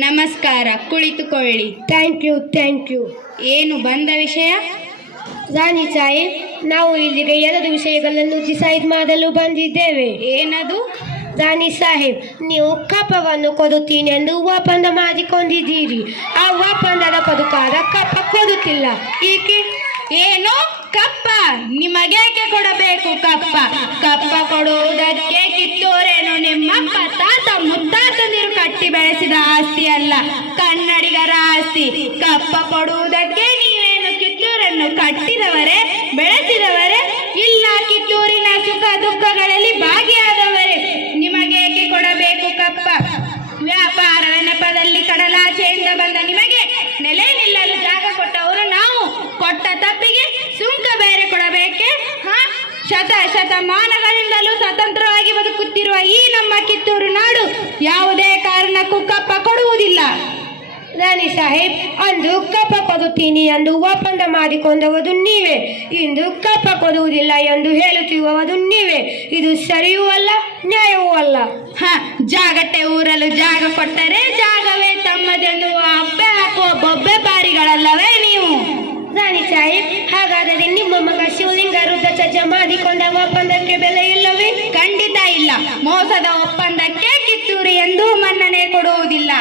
ನಮಸ್ಕಾರ, ಕುಳಿತುಕೊಳ್ಳಿ. Thank you. ಏನು ಬಂದ ವಿಷಯ? ರಾಣಿ ಸಾಹೇಬ್, ನಾವು ಇಲ್ಲಿಗೆ 2 ವಿಷಯಗಳನ್ನು ಡಿಸೈಡ್ ಮಾಡಲು ಬಂದಿದ್ದೇವೆ. ಏನದು? ರಾಣಿ ಸಾಹೇಬ್, ನೀವು ಕಪ್ಪವನ್ನು ಕೊಡುತ್ತೀನಿ ಎಂದು ಒಪ್ಪಂದ ಮಾಡಿಕೊಂಡಿದ್ದೀರಿ. ಆ ಒಪ್ಪಂದದ ಪ್ರಕಾರ ಕಪ್ಪ ಕೊಡುತ್ತಿಲ್ಲ. ಏಕೆ? ಏನು ಕಪ್ಪ? ನಿಮಗೇಕೆ ಕೊಡಬೇಕು ಕಪ್ಪ? ಕಪ್ಪ ಕೊಡುವುದಕ್ಕೆ ಕಿತ್ತೂರೇನು ನಿಮ್ಮಪ್ಪ ತಾತ ಮುತ್ತಾತಂದಿರು ಕಟ್ಟಿ ಬೆಳೆಸಿದ ಆಸ್ತಿ ಅಲ್ಲ, ಕನ್ನಡಿಗರ ಆಸ್ತಿ. ಕಪ್ಪ ಕೊಡುವುದಕ್ಕೆ ನೀವೇನು ಕಿತ್ತೂರನ್ನು ಕಟ್ಟಿದವರೇ, ಬೆಳೆಸಿದವರೇ? ಇಲ್ಲ, ಕಿತ್ತೂರಿನ ಸುಖ ದುಃಖಗಳಲ್ಲಿ ಭಾಗಿಯಾದವರೇ. ನಿಮಗೇಕೆ ಕೊಡಬೇಕು ಕಪ್ಪ? ವ್ಯಾಪಾರದ ನೆಪದಲ್ಲಿ ಕಡಲಾಚೆಯಿಂದ ಬಂದ ನಿಮಗೆ ನೆಲೆ ನಿಲ್ಲಲು ಜಾಗ ಕೊಟ್ಟವರು ನಾವು. ಕೊಟ್ಟ ತಪ್ಪಿಗೆ ಸುಂಕ ಬೇರೆ ಕೊಡಬೇಕೆ? ಶತಮಾನಗಳಿಂದಲೂ ಸ್ವತಂತ್ರವಾಗಿ ಬದುಕುತ್ತಿರುವ ಈ ನಮ್ಮ ಕಿತ್ತೂರು ನಾಡು ಯಾವುದೇ ಕಾರಣಕ್ಕೂ ಕಪ್ಪ ಕೊಡುವುದಿಲ್ಲ. ರಾಣಿ ಸಾಹೇಬ್, ಅಂದು ಕಪ್ಪ ಕೊಡುತ್ತೀನಿ ಎಂದು ಒಪ್ಪಂದ ಮಾಡಿಕೊಂಡವರು ನೀವೇ. ಇಂದು ಕಪ್ಪ ಕೊಡುವುದಿಲ್ಲ ಎಂದು ಹೇಳುತ್ತಿರುವವರು ನೀವೇ. ಇದು ಸರಿಯೂ ಅಲ್ಲ, ನ್ಯಾಯವೂ ಅಲ್ಲ. ಜಾಗಟ್ಟೆ ಊರಲು ಜಾಗ ಕೊಟ್ಟರೆ ಜಾಗವೇ ತಮ್ಮದೆನ್ನುವ ಅಬ್ಬೆ ಹಾಕುವ ಬೊಬ್ಬೆ ಬಾರಿಗಳಲ್ಲವೇ ನೀವು? ರಾಣಿ ಸಾಹೇಬ್, ಹಾಗಾದರೆ ನಿಮ್ಮ ಮಗ ಶಿವಲಿಂಗ ರುದ್ರಚರ್ಚ ಮಾಡಿಕೊಂಡ ಒಪ್ಪಂದಕ್ಕೆ ಬೆಲೆ ಇಲ್ಲವೇ? ಖಂಡಿತ ಇಲ್ಲ. ಮೋಸದ ಒಪ್ಪಂದಕ್ಕೆ ಕಿತ್ತೂರು ಎಂದೂ ಮನ್ನಣೆ ಕೊಡುವುದಿಲ್ಲ.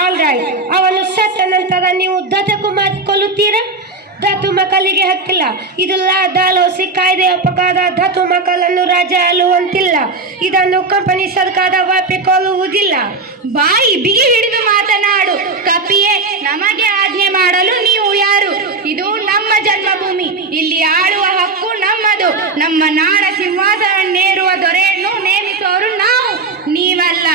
All right. ಅವನು ಸತ್ತ ನಂತರ ನೀವು ದತ್ತಕು ಮಾಡಿಕೊಳ್ಳುತ್ತೀರಾ? ದತ್ತು ಮಕ್ಕಳಿಗೆ ಹಕ್ಕಿಲ್ಲ. ಇದು ಲಾಲೋಸಿ ಕಾಯ್ದೆಯ ಪ್ರಕಾರ ದತ್ತು ಮಕ್ಕಳನ್ನು ರಾಜ ಆಳುವಂತಿಲ್ಲ. ಇದನ್ನು ಕಂಪನಿ ಸರ್ಕಾರ ಒಪ್ಪಿಕೊಳ್ಳುವುದಿಲ್ಲ. ಬಾಯಿ ಬಿಗಿ ಹಿಡಿದು ಮಾತನಾಡು ಕಪಿಯೇ. ನಮಗೆ ಆಜ್ಞೆ ಮಾಡಲು ನೀವು ಯಾರು? ಇದು ನಮ್ಮ ಜನ್ಮಭೂಮಿ. ಇಲ್ಲಿ ಆಳುವ ಹಕ್ಕು ನಮ್ಮದು. ನಮ್ಮ ನಾಡ ಸಿಂಹಾಸನನ್ನೇರುವ ದೊರೆಯನ್ನು ನೇಮಿಸುವವರು ನಾವು, ನೀವಲ್ಲ.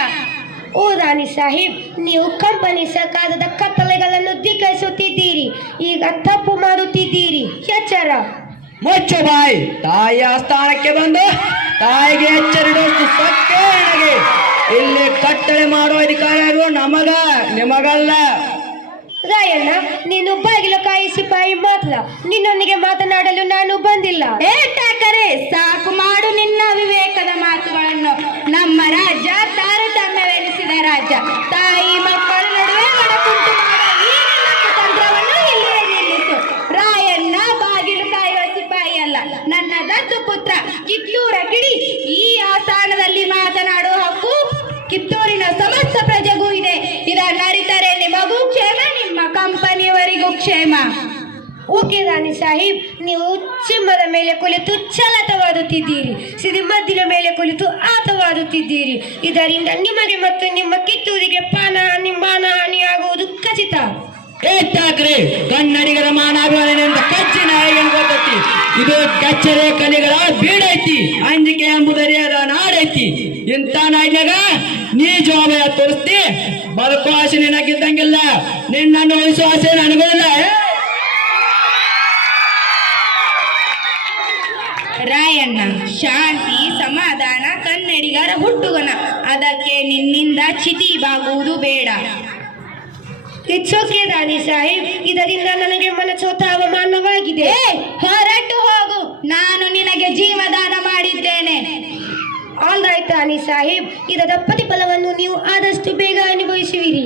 ಓ ರಾಣಿ ಸಾಹೇಬ್, ನೀವು ಕಂಪನಿ ಸರ್ಕಾರದ ಕತ್ತಲೆಗಳನ್ನು ಧಿಕ್ಕರಿಸುತ್ತಿದ್ದೀರಿ. ಈಗ ತಪ್ಪು ಮಾಡುತ್ತಿದ್ದೀರಿ. ಎಚ್ಚರ. ಮುಚ್ಚು ಬಾಯಿ. ತಾಯಿಯ ಸ್ಥಾನಕ್ಕೆ ಬಂದು ತಾಯಿಗೆ ಎಚ್ಚರಿಡುವಷ್ಟು ಸತ್ಯ ನನಗೆ. ಇಲ್ಲಿ ಕಟ್ಟಳೆ ಮಾಡುವ ಅಧಿಕಾರ ನಮಗ, ನಿಮಗಲ್ಲ. ರಾಯಣ್ಣ, ನೀನು ಬಾಗಿಲು ಕಾಯಿ ಸಿಪಾಯಿ ಮಾತ್ರ. ನಿನ್ನೊಂದಿಗೆ ಮಾತನಾಡಲು ನಾನು ಬಂದಿಲ್ಲ. ಟಾಕರೆ, ಸಾಕು ಮಾಡು ನಿನ್ನ ವಿವೇಕದ ಮಾತುಗಳನ್ನು. ನಮ್ಮ ರಾಜ್ಯ ತಾರತಮ್ಯವೆನಿಸಿದ ರಾಜ್ಯ. ತಾಯಿ ಮಕ್ಕಳ ನಡುವೆ ಒಡಕುಂಟು ಮಾಡುವ ಈ ನಿನ್ನ ಕುತಂತ್ರವನ್ನು ಇಲ್ಲಿಯೇ ನಿಲ್ಲಿಸು. ರಾಯಣ್ಣ ಬಾಗಿಲು ಕಾಯುವ ಸಿಪಾಯಿ ಅಲ್ಲ, ನನ್ನ ದತ್ತು ಪುತ್ರ. ಕಿತ್ತೂರ ಕಿಡಿ. ಈ ಆಸ್ಥಾನದಲ್ಲಿ ಮಾತನಾಡುವ ಹಕ್ಕು ಕಿತ್ತೂರಿನ ಸಮಸ್ತ ಪ್ರಜೆಗೂ ಇದೆ. ಇದನ್ನರಿತರೆ ನಿಮಗೂ ಕ್ಷೇಮ, ನಿಮ್ಮ ಕಂಪನಿಯವರಿಗೂ ಕ್ಷೇಮ. ಓಕೆ ರಾಣಿ ಸಾಹೇಬ್, ನೀವು ಸಿಂಹದ ಮೇಲೆ ಕುಳಿತು ಛಲತವಾಡುತ್ತಿದ್ದೀರಿ. ಸಿರಿಮದ್ದಿನ ಮೇಲೆ ಕುಳಿತು ಆಟವಾಡುತ್ತಿದ್ದೀರಿ. ಇದರಿಂದ ನಿಮಗೆ ಮತ್ತು ನಿಮ್ಮ ಕಿತ್ತೂರಿಗೆ ಮಾನಹಾನಿ ಆಗುವುದು ಖಚಿತ. ಕನ್ನಡಿಗರ ಮಾನಾಭಿಮಾನದಿಂದ ಕಚ್ಚಿನ ಗೊತ್ತೈತಿ. ಇದು ಕಚ್ಚರೆ ಕಲಿಗಳ ಬೀಡೈತಿ. ಅಂಜಿಕೆ ಎಂಬುದರಿಯಾದ ನಾಡೈತಿ. ಇಂಥ ನಾಡಿನಾಗ ನೀ ಜವಾಬಾರ ತೋರಿಸ್ತಿ. ಬದುಕು ಆಸೆ ನಿನಗಿದ್ದಂಗಿಲ್ಲ, ನಿನ್ನನ್ನು ಉಳಿಸುವ ಆಸೆ ನನಗೂ ಇಲ್ಲ. ರಾಯಣ್ಣ, ಶಾಂತಿ ಸಮಾಧಾನ ಕನ್ನಡಿಗರ ಹುಟ್ಟುಗುಣ. ಅದಕ್ಕೆ ನಿನ್ನಿಂದ ಚಿತಿಬಾಗುವುದು ಬೇಡ. ಇಟ್ಸ್ ಓಕೆ ರಾಣಿ ಸಾಹೇಬ್, ಇದರಿಂದ ನನಗೆ ಮನಸೋತ ಅವಮಾನವಾಗಿದೆ. ಹೊರಟು ಹೋಗು, ನಾನು ನಿನಗೆ ಜೀವದಾನ ಮಾಡಿದ್ದೇನೆ. ಆಲ್ ರೈಟ್ ರಾಣಿ ಸಾಹೇಬ್, ಇದರ ಪ್ರತಿಫಲವನ್ನು ನೀವು ಆದಷ್ಟು ಬೇಗ ಅನುಭವಿಸುವಿರಿ.